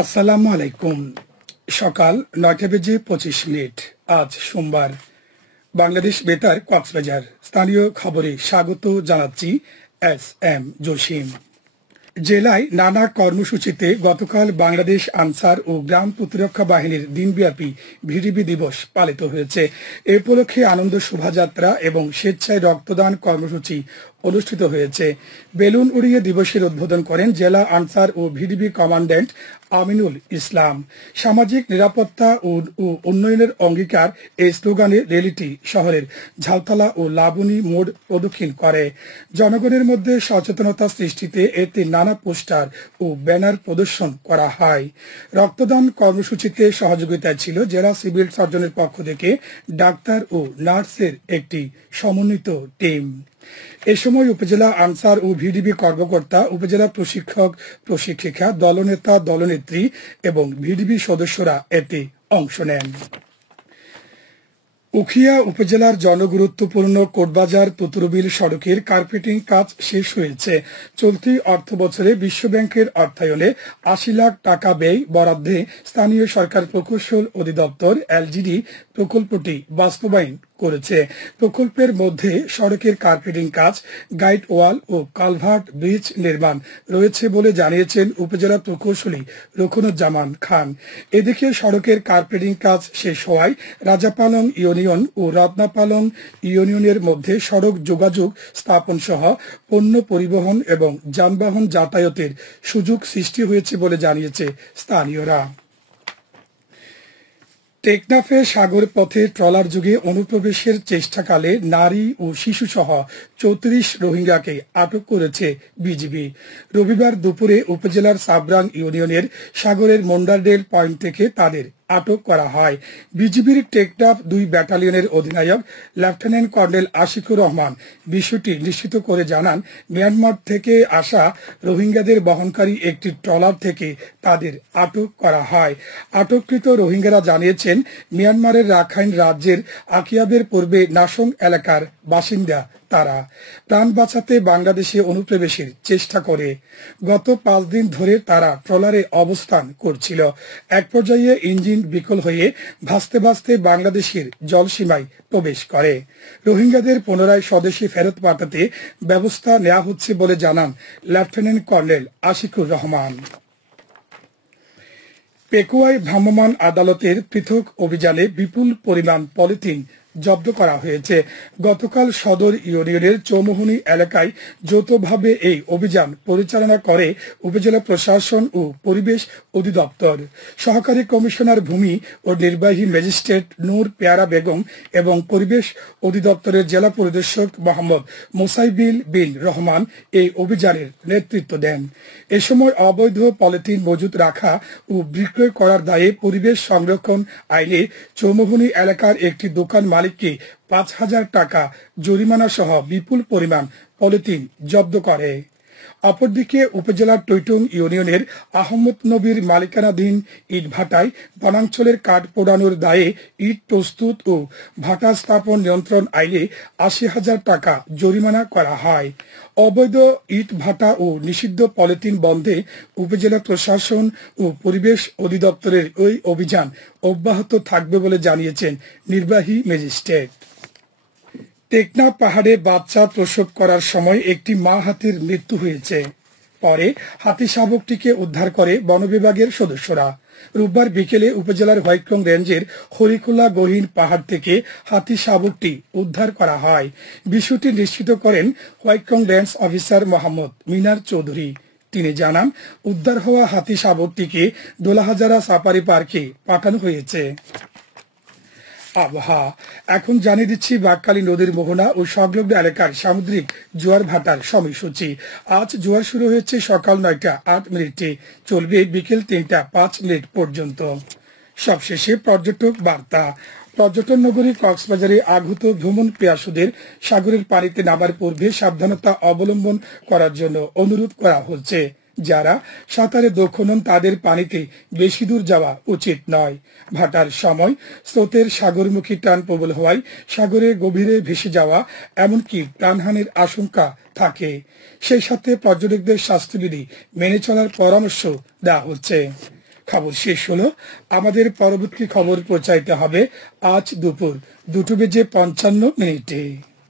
আসসালামু আলাইকুম। সকাল ৯টা বেজে ২৫ মিনিট। আজ সোমবার। বাংলাদেশ বেতার কক্সবাজার স্থানীয় খবরে স্বাগত জানাচ্ছি এস এম জসিম। জেলায় নানা কর্মসূচিতে গতকাল বাংলাদেশ আনসার ও গ্রাম প্রতিরক্ষা বাহিনীর দিনব্যাপী ভিডিপি দিবস পালিত হয়েছে। এ উপলক্ষে আনন্দ শোভাযাত্রা এবং স্বেচ্ছায় রক্তদান কর্মসূচি অনুষ্ঠিত হয়েছে। বেলুন উড়িয়ে দিবসের উদ্বোধন করেন জেলা আনসার ও ভিডিপি কমান্ড্যান্ট আমিনুল ইসলাম। সামাজিক নিরাপত্তা ও উন্নয়নের অঙ্গীকার এই স্লোগানে র্যালিটি শহরের ঝালতলা ও লাবণী মোড় প্রদক্ষিণ করে। জনগণের মধ্যে সচেতনতা সৃষ্টিতে এতে নানা পোস্টার ও ব্যানার প্রদর্শন করা হয়। রক্তদান কর্মসূচিতে সহযোগিতায় ছিল জেলা সিভিল সার্জনের পক্ষ থেকে ডাক্তার ও নার্সের একটি সমন্বিত টিম। এ সময় উপজেলা আনসার ও ভিডিপি কর্মকর্তা, উপজেলা প্রশিক্ষক প্রশিক্ষিকা, দলনেতা দলনেত্রী এবং ভিডিপি সদস্যরা এতে অংশ নেন। উখিয়া উপজেলার জনগুরুত্বপূর্ণ কোটবাজার তুতুরবিল সড়কের কার্পেটিং কাজ শেষ হয়েছে। চলতি অর্থ বছরে বিশ্বব্যাংকের অর্থায়নে ৮০ লাখ টাকা ব্যয় বরাদ্দে স্থানীয় সরকার প্রকৌশল অধিদপ্তর এলজিডি প্রকল্পটি বাস্তবায়ন করেছে। প্রকল্পের মধ্যে সড়কের কার্পেটিং কাজ, গাইড ওয়াল ও কালভার্ট ব্রিজ নির্মাণ রয়েছে বলে জানিয়েছেন উপজেলা প্রকৌশলী রুকনুজ্জামান খান। এদিকে সড়কের কার্পেটিং কাজ শেষ হওয়ায় রাজাপালং ইউনিয়ন ও রত্নাপালং ইউনিয়নের মধ্যে সড়ক যোগাযোগ স্থাপন সহ পণ্য পরিবহন এবং যানবাহন যাতায়াতের সুযোগ সৃষ্টি হয়েছে বলে জানিয়েছে স্থানীয়রা। টেকনাফে সাগর পথে ট্রলার যুগে অনুপ্রবেশের চেষ্টাকালে নারী ও শিশুসহ ৩৪ রোহিঙ্গাকে আটক করেছে বিজিবি। রবিবার দুপুরে উপজেলার সাবরাং ইউনিয়নের সাগরের মোন্ডারডেল পয়েন্ট থেকে তাদের আটক করা হয়। বিজিবির টেকনাফ ২ ব্যাটালিয়নের অধিনায়ক লেফটেন্যান্ট কর্নেল আশিকুর রহমান বিষয়টি নিশ্চিত করে জানান, মিয়ানমার থেকে আসা রোহিঙ্গাদের বহনকারী একটি ট্রলার থেকে তাদের আটক করা হয়। আটককৃত রোহিঙ্গারা জানিয়েছেন, মিয়ানমারের রাখাইন রাজ্যের আকিয়াবের পূর্বে নাসং এলাকার বাসিন্দা তারা। প্রাণ বাঁচাতে বাংলাদেশে অনুপ্রবেশের চেষ্টা করে। গত ৫ দিন ধরে তারা ট্রলারে অবস্থান করছিল। এক পর্যায়ে ইঞ্জিন বিকল হয়ে ভাসতে ভাসতে বাংলাদেশের জলসীমায় প্রবেশ করে। রোহিঙ্গাদের পুনরায় স্বদেশে ফেরত পাঠাতে ব্যবস্থা নেওয়া হচ্ছে বলে জানান লেফটেন্যান্ট কর্নেল আশিকুর রহমান। পেকুয়ায় ভ্রাম্যমাণ আদালতের পৃথক অভিযানে বিপুল পরিমাণ পলিথিন জব্দ করা হয়েছে। গতকাল সদর ইউনিয়নের চৌমুহনী এলাকায় যৌথভাবে এই অভিযান পরিচালনা করে উপজেলা প্রশাসন ও পরিবেশ অধিদপ্তর। সহকারী কমিশনার ভূমি ও নির্বাহী ম্যাজিস্ট্রেট নূর পেয়ারা বেগম এবং পরিবেশ অধিদপ্তরের জেলা পরিদর্শক মোহাম্মদ মোসাইবিল বিন রহমান এই অভিযানের নেতৃত্ব দেন। এ সময় অবৈধ পলিথিন মজুত রাখা ও বিক্রয় করার দায়ে পরিবেশ সংরক্ষণ আইনে চৌমুহনী এলাকার একটি দোকান মালিককে ৫,০০০ টাকা জরিমানা সহ বিপুল পরিমাণ পলিথিন জব্দ করে। অপরদিকে উপজেলার টৈটং ইউনিয়নের আহমদ নবীর মালিকানাধীন ইট ভাটায় বনাঞ্চলের কাঠ পোড়ানোর দায়ে ইট প্রস্তুত ও ভাটা স্থাপন নিয়ন্ত্রণ আইনে ৮০,০০০ টাকা জরিমানা করা হয়। অবৈধ ইট ভাটা ও নিষিদ্ধ পলিথিন বন্ধে উপজেলা প্রশাসন ও পরিবেশ অধিদপ্তরের ওই অভিযান অব্যাহত থাকবে বলে জানিয়েছেন নির্বাহী ম্যাজিস্ট্রেট। টেকনাফ পাহাড়ে বাচ্চা প্রসব করার সময় একটি মা হাতির মৃত্যু হয়েছে। পরে হাতি শাবকটিকে উদ্ধার করে বন বিভাগের সদস্যরা। রোববার বিকেলে উপজেলার হোয়াইটক্রং রেঞ্জের হরিকুলা গহীন পাহাড় থেকে হাতি শাবকটি উদ্ধার করা হয়। বিষয়টি নিশ্চিত করেন হোয়াইটক্রং রেঞ্জ অফিসার মোহাম্মদ মিনার চৌধুরী। তিনি জানান, উদ্ধার হওয়া হাতি শাবকটিকে দোলাহাজারা সাফারি পার্কে পাঠানো হয়েছে। আবহাওয়া এখন জানিয়ে দিচ্ছি বাঁকখালী নদীর মোহনা ও সংলগ্ন এলাকার সামুদ্রিক জোয়ার ভাটার সময়সূচি। আজ জোয়ার শুরু হয়েছে সকাল ৯টা ৮ মিনিটে, চলবে বিকেল ৩টা ৫ মিনিট পর্যন্ত। সবশেষে পর্যটক বার্তা। পর্যটন নগরী কক্সবাজারে আগত ভ্রমণ পিয়াসুদের সাগরের পানিতে নামার পূর্বে সাবধানতা অবলম্বন করার জন্য অনুরোধ করা হচ্ছে। যারা সাঁতারে দক্ষ নন তাদের পানিতে বেশি দূর যাওয়া উচিত নয়। ভাটার সময় স্রোতের সাগরমুখী টান প্রবল হওয়ায় সাগরে গভীরে ভেসে যাওয়া এমনকি প্রাণহানির আশঙ্কা থাকে। সেই সাথে পর্যটকদের স্বাস্থ্যবিধি মেনে চলার পরামর্শ দেওয়া হচ্ছে। খবর শেষ হলো। আমাদের পরবর্তী খবর প্রচারিত হবে আজ দুপুর 2:55 মিনিটে।